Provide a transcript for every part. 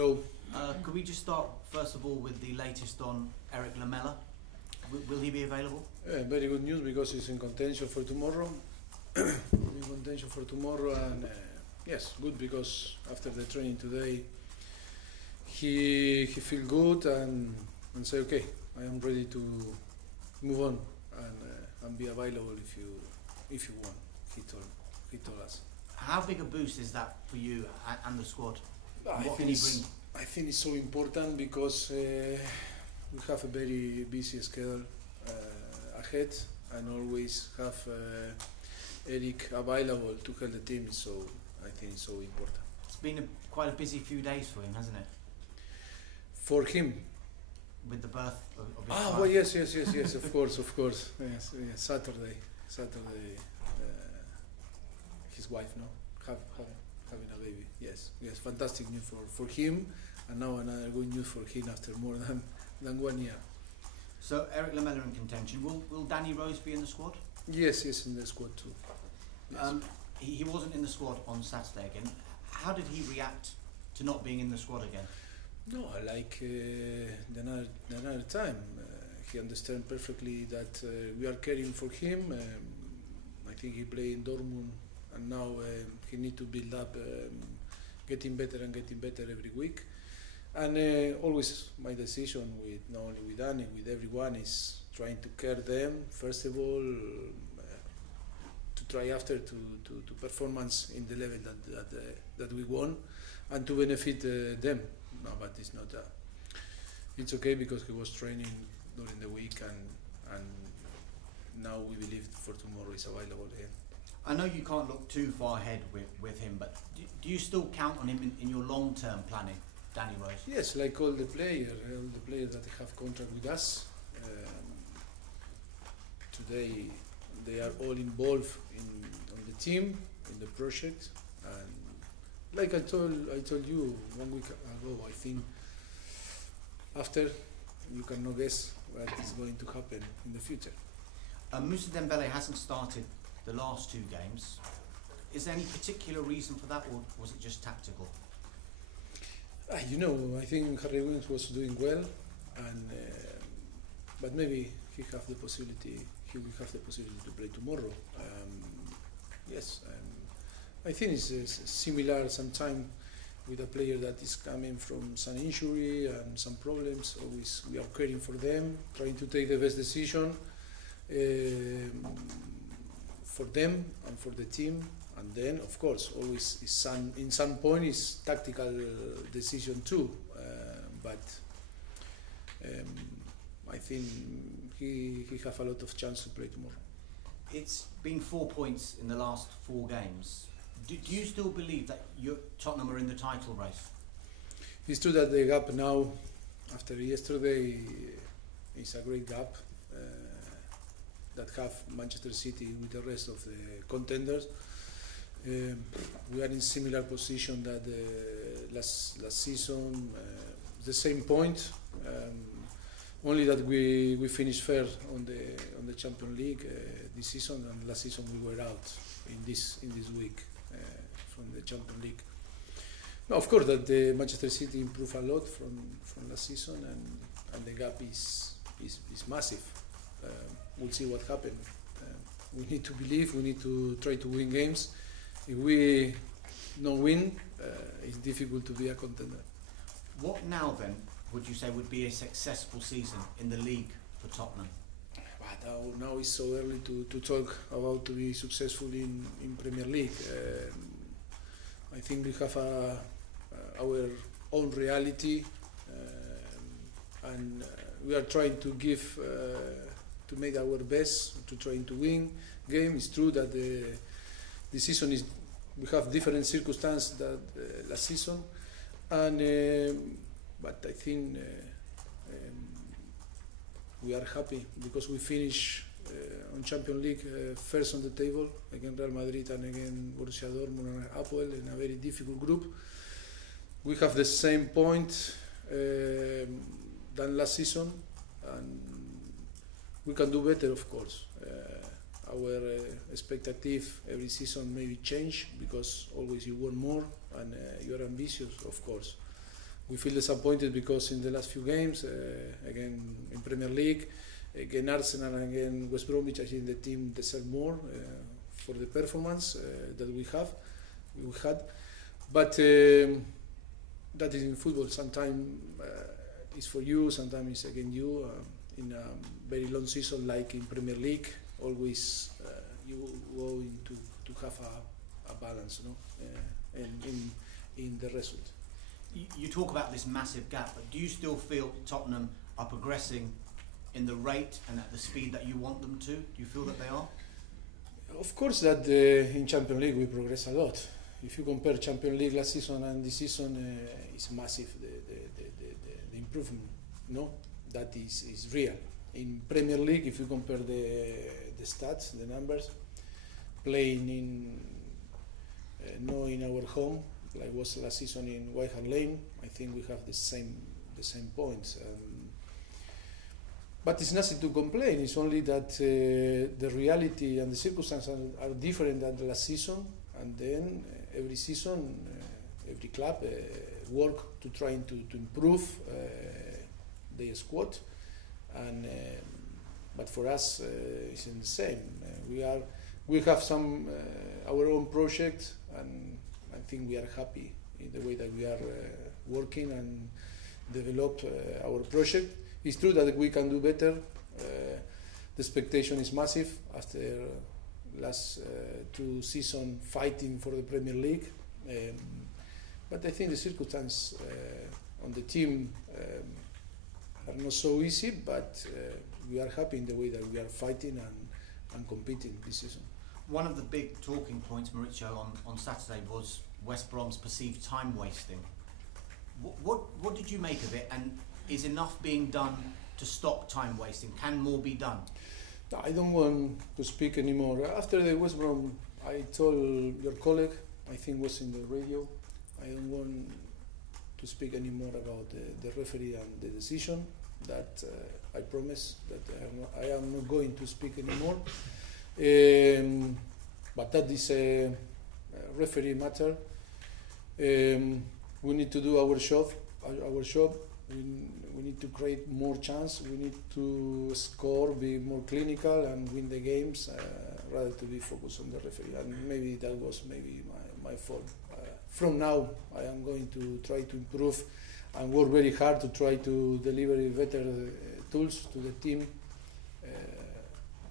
So, Could we just start first of all with the latest on Eric Lamela? Will he be available? very good news because he's in contention for tomorrow. In contention for tomorrow, and yes, good because after the training today, he feel good and say, okay, I am ready to move on and be available if you want. He told us. How big a boost is that for you and the squad? I think it's so important because we have a very busy schedule ahead and always have Eric available to help the team. So I think it's so important. It's been quite a busy few days for him, hasn't it? For him. With the birth of his well, yes, of course. Yes, Saturday. His wife, having a baby. Yes, fantastic news for him, and now another good news for him after more than 1 year. So Eric Lamela in contention. Will Danny Rose be in the squad? Yes, in the squad too. Yes. He wasn't in the squad on Saturday again. How did he react to not being in the squad again? No, like another time. He understands perfectly that we are caring for him. I think he played in Dortmund, and now he needs to build up, getting better every week. And always my decision, with not only with Danny, with everyone, is trying to care them. First of all, to try after to performance in the level that we want, and to benefit them. No, but it's not. It's okay because he was training during the week, and now we believe for tomorrow is available again. I know you can't look too far ahead with him, but do you still count on him in your long-term planning, Danny Rose? Yes, like all the players that have contract with us. Today they are all involved on the team, in the project, and like I told you 1 week ago, I think after you cannot guess what is going to happen in the future. Moussa Dembele hasn't started the last 2 games. Is there any particular reason for that, or was it just tactical? I think Harry Williams was doing well, and but maybe he will have the possibility to play tomorrow. Yes, I think it's similar sometimes with a player that is coming from some injury and some problems. Always we are caring for them, trying to take the best decision for them and for the team. And then, of course, always in some point is tactical decision too. But I think he have a lot of chance to play tomorrow. It's been 4 points in the last 4 games. Do you still believe that Tottenham are in the title race? It's true that the gap now, after yesterday, is a great gap that have Manchester City with the rest of the contenders. We are in similar position that last season, the same point. Only that we finished first on the Champions League this season, and last season we were out in this week from the Champions League. No, of course that the Manchester City improved a lot from last season, and the gap is massive. We'll see what happens. We need to believe. We need to try to win games. If we don't win, it's difficult to be a contender. What now then would you say would be a successful season in the league for Tottenham? But now it's so early to talk about to be successful in Premier League. I think we have our own reality, and we are trying to give to make our best to trying to win game. It's true that the season we have different circumstances than last season, and but I think we are happy because we finish on Champions League first on the table against Real Madrid and against Borussia Dortmund and Apple in a very difficult group. We have the same point than last season, and we can do better, of course. Our expectative every season maybe change because always you want more and you are ambitious, of course. we feel disappointed because in the last few games, again in Premier League, again Arsenal and again West Bromwich, I think the team deserve more for the performance that we had. But that is in football. Sometimes it's for you, sometimes it's against you. In a very long season like in Premier League, always you go into to have a balance, in the result. You talk about this massive gap, but do you still feel Tottenham are progressing in the rate and at the speed that you want them to? Do you feel that they are? Of course that in Champions League we progress a lot. If you compare Champions League last season and this season, it's massive, the improvement, that is real. In Premier League, if you compare the stats, the numbers, playing in our home, like was last season in White Hart Lane, I think we have the same points. But it's nothing to complain. It's only that the reality and the circumstances are different than the last season, and then every season, every club work to try to improve the squad. And but for us, it's in the same. We have some our own project, and I think we are happy in the way that we are working and develop our project. It's true that we can do better. The expectation is massive after last 2 seasons fighting for the Premier League. But I think the circumstances on the team are not so easy, but we are happy in the way that we are fighting and competing this season. One of the big talking points, Mauricio, on Saturday was West Brom's perceived time wasting. What did you make of it, and is enough being done to stop time wasting? Can more be done? No, I don't want to speak anymore. After the West Brom, I told your colleague, I think was in the radio, I don't want to speak anymore about the referee and the decision. That I promise that I am not going to speak anymore. But that is a referee matter. We need to do our job. We need to create more chance. We need to score, be more clinical, and win the games rather to be focused on the referee. And maybe that was my fault. From now, I am going to try to improve and work very hard to try to deliver better tools to the team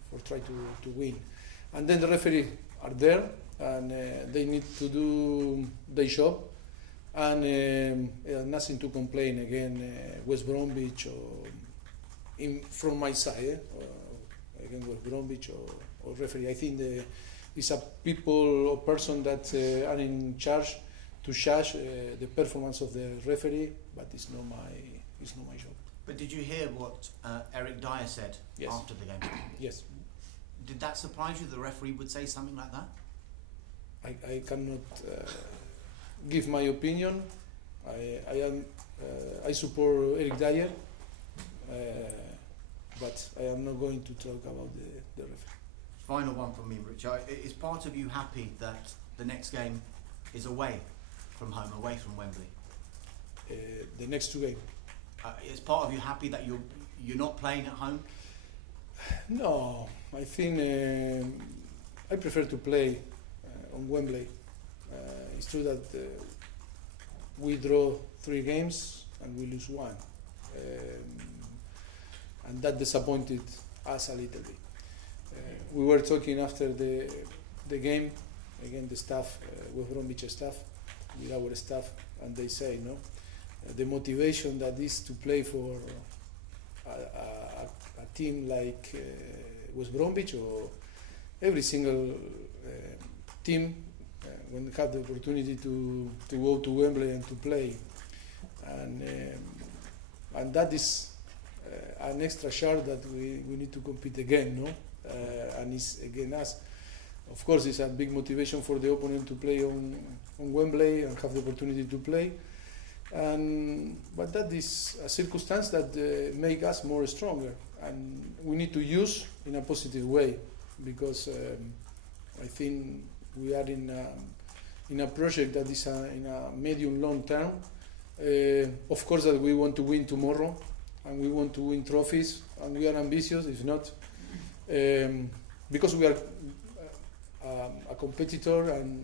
for try to win. And then the referee are there, and they need to do their job. And nothing to complain again, West Bromwich or from my side, again West Bromwich or referee. I think it's a people or person that are in charge to judge the performance of the referee, but it's not my job. But did you hear what Eric Dyer said after the game? Yes. Did that surprise you? The referee would say something like that? I cannot give my opinion. I support Eric Dyer, but I am not going to talk about the referee. Final one from me, Mauricio. Is part of you happy that the next game is away from home, away from Wembley? The next 2 games. Is part of you happy that you're not playing at home? No, I think I prefer to play on Wembley. It's true that we draw 3 games and we lose 1, and that disappointed us a little bit. We were talking after the game, again the staff, West Bromwich staff, with our staff, and they say the motivation that is to play for a team like West Bromwich or every single team when they have the opportunity to go to Wembley and to play, and that is an extra shot that we need to compete again, and it's again us. Of course, it's a big motivation for the opponent to play on Wembley and have the opportunity to play, but that is a circumstance that make us more stronger, and we need to use in a positive way, because I think we are in a project that is in a medium long term, Of course that we want to win tomorrow, and we want to win trophies, and we are ambitious. If not, because we are a competitor, and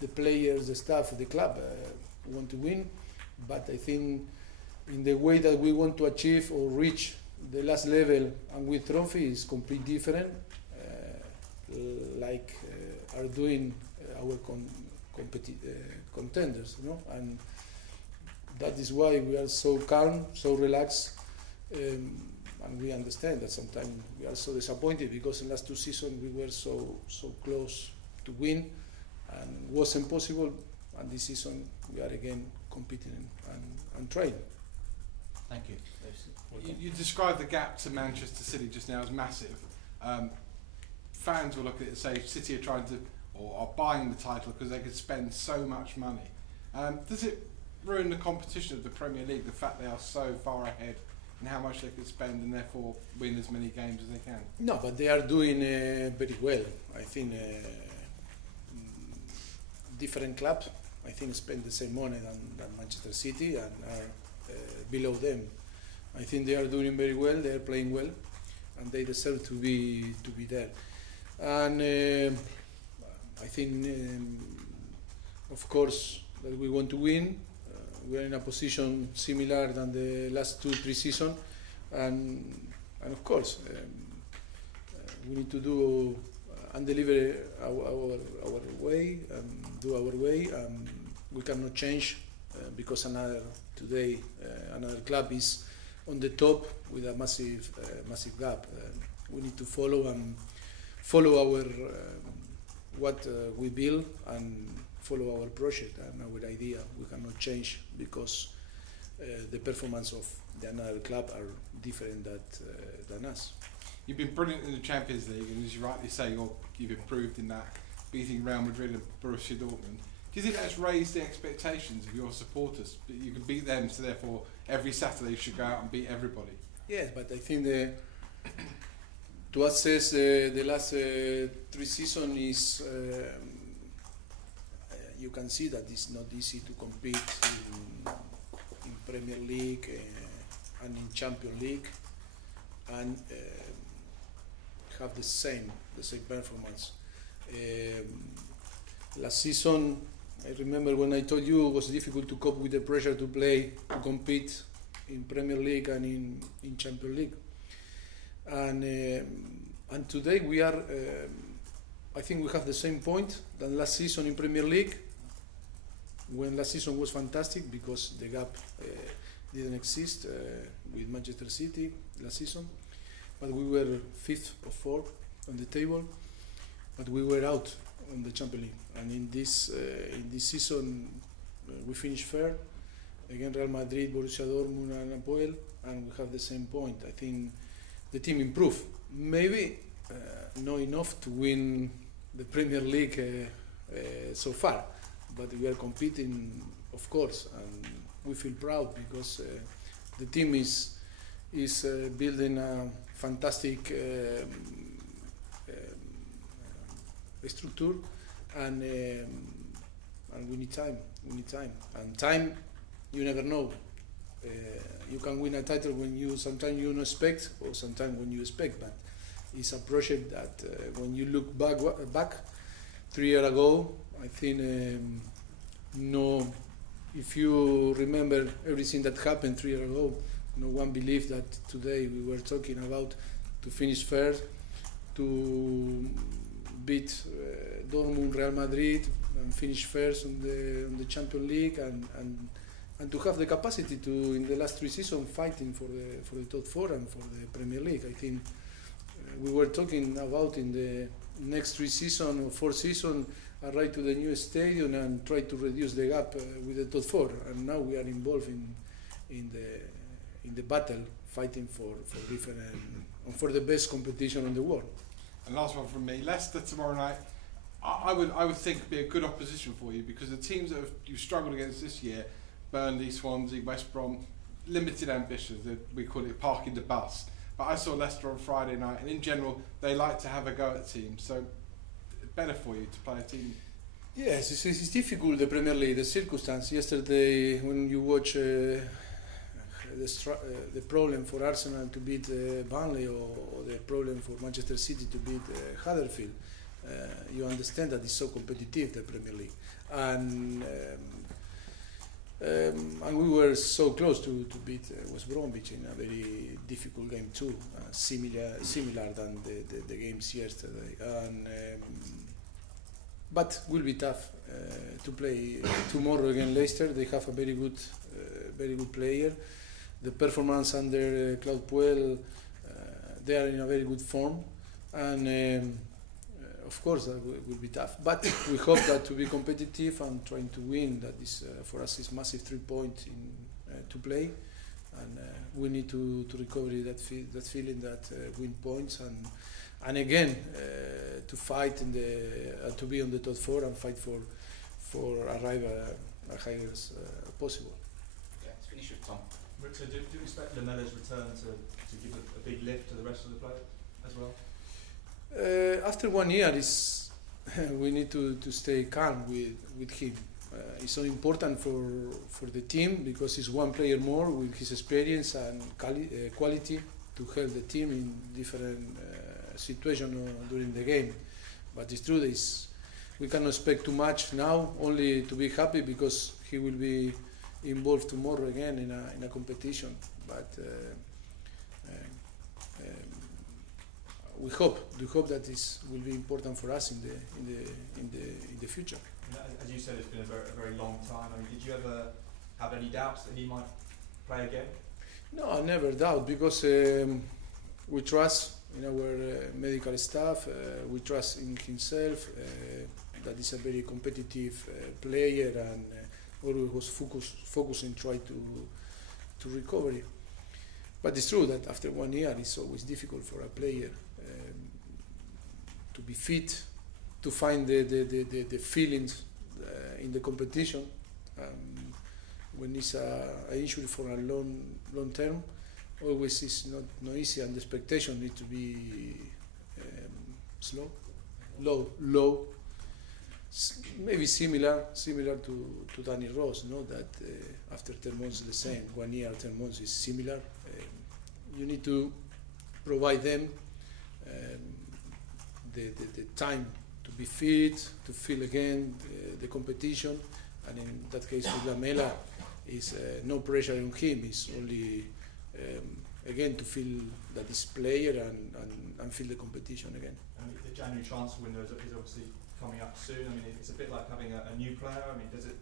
the players, the staff, the club want to win. But I think in the way that we want to achieve or reach the last level and win trophy is completely different, like are doing our contenders, you know, and that is why we are so calm, so relaxed, and we understand that sometimes we are so disappointed because in the last 2 seasons we were so close to win, and wasn't possible, and this season we are again competing and trying. Thank you. You described the gap to Manchester City just now as massive. Fans will look at it and say City are trying to, or are buying the title because they could spend so much money. Does it ruin the competition of the Premier League, the fact they are so far ahead in how much they could spend and therefore win as many games as they can? No, but they are doing very well. I think different clubs, I think, spend the same money than Manchester City and are below them. I think they are doing very well. They are playing well, and they deserve to be there. And I think, of course, that we want to win. We are in a position similar than the last 2-3 seasons, and of course we need to do and deliver our way and do our way. We cannot change because another club is on the top with a massive gap. We need to follow our what we build and follow our project and our idea. We cannot change because the performance of the another club are different than us. You've been brilliant in the Champions League, and as you rightly say, you've improved in that, beating Real Madrid and Borussia Dortmund. Do you think that's raised the expectations of your supporters? That you can beat them, so therefore every Saturday you should go out and beat everybody? Yes, but I think to assess the last 3 seasons is you can see that it's not easy to compete in Premier League and in Champions League and have the same performance. Last season, I remember when I told you it was difficult to cope with the pressure to compete in Premier League and in Champions League. And today we are, I think we have the same point than last season in Premier League, when last season was fantastic because the gap didn't exist with Manchester City last season. But we were 5th or 4th on the table, but we were out on the Champions League. And in this season, we finished third. Again, Real Madrid, Borussia Dortmund, and Apoel, and we have the same point. I think the team improved. Maybe not enough to win the Premier League so far, but we are competing, of course, and we feel proud because the team is building a fantastic structure, and we need time. And time, you never know. You can win a title when sometimes you don't expect, or sometimes when you expect. But it's a project that when you look back 3 years ago, I think if you remember everything that happened 3 years ago, no one believed that today we were talking about to finish first, to beat Dortmund, Real Madrid, and finish first on the Champions League, and to have the capacity to, in the last 3 seasons, fighting for the top 4 and for the Premier League. I think we were talking about in the next 3 seasons or 4 seasons, arrive to the new stadium and try to reduce the gap with the top 4. And now we are involved in the battle, fighting for the best competition in the world. And last one from me, Leicester tomorrow night. I would think would be a good opposition for you because the teams that you've struggled against this year, Burnley, Swansea, West Brom, limited ambitions. We call it parking the bus. But I saw Leicester on Friday night, and in general, they like to have a go at teams. So better for you to play a team Yes, it's difficult, the Premier League, the circumstance. Yesterday, when you watch the problem for Arsenal to beat Burnley, or the problem for Manchester City to beat Huddersfield, you understand that it's so competitive, the Premier League. And we were so close to beat West Bromwich in a very difficult game too, similar than the games yesterday. And but will be tough to play tomorrow against Leicester. They have a very good player. The performance under Claude Puel, they are in a very good form, and of course that will be tough. But we hope that to be competitive and trying to win, that is for us is massive 3 points to play, and we need to recover that feeling that win points and again to fight in the to be on the top 4 and fight for arrive as high as possible. Yeah, let's finish with Tom. Mauricio, do you expect Lamela's return to give a big lift to the rest of the players as well? After 1 year, we need to stay calm with him. It's so important for the team because he's one player more with his experience and quality to help the team in different situations during the game. But it's true that we cannot expect too much now, only to be happy because he will be involved tomorrow again in a competition. But we hope that this will be important for us in the future. As you said, it's been a very long time. I mean, did you ever have any doubts that he might play again? No, I never doubt because we trust in our medical staff. We trust in himself. That is a very competitive player and always was focusing try to recovery. But it's true that after 1 year it's always difficult for a player to be fit, to find the feelings in the competition. When it's an injury for a long term, always is not easy, and the expectation needs to be low. Maybe similar to Danny Rose, no? That after 10 months the same, 1 year, 10 months is similar. You need to provide them the time to be fit, to feel again the competition, and in that case with Lamela, is no pressure on him. It's only again to feel that he's player and feel the competition again. And the January transfer window is obviously coming up soon. I mean, it's a bit like having a new player. I mean, does it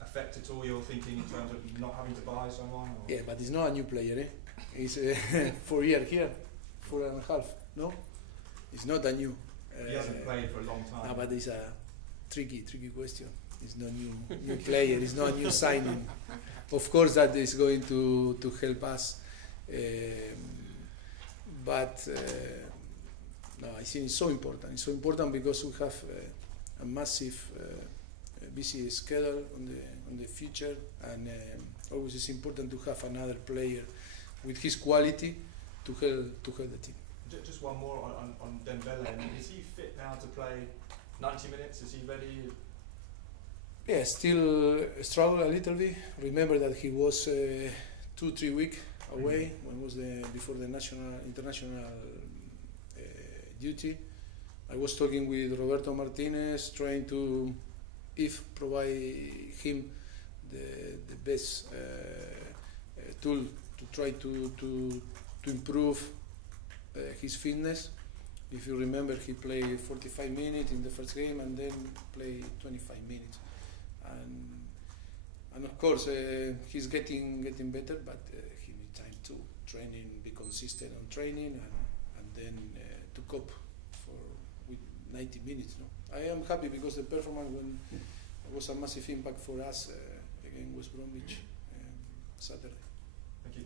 affect at all your thinking in terms of not having to buy someone? Or? Yeah, but it's not a new player. He's 4 years here, 4.5. No, it's not a new. He hasn't played for a long time. No, but it's a tricky question. It's not new player. It's not a new signing. Of course, that is going to help us. But no, I think it's so important. It's so important because we have a massive, busy schedule on the future, and always it's important to have another player with his quality to help the team. Just one more on Dembele. I mean, is he fit now to play 90 minutes? Is he ready? Yeah, still struggle a little bit. Remember that he was 2-3 weeks away when was before the international duty. I was talking with Roberto Martinez, trying to provide him the best tool to try to improve his fitness. If you remember, he played 45 minutes in the first game and then played 25 minutes. And of course, he's getting better, but he needs time to training, be consistent on training, and then to cope with 90 minutes. No? I am happy because the performance was a massive impact for us against West Bromwich Saturday. Thank you.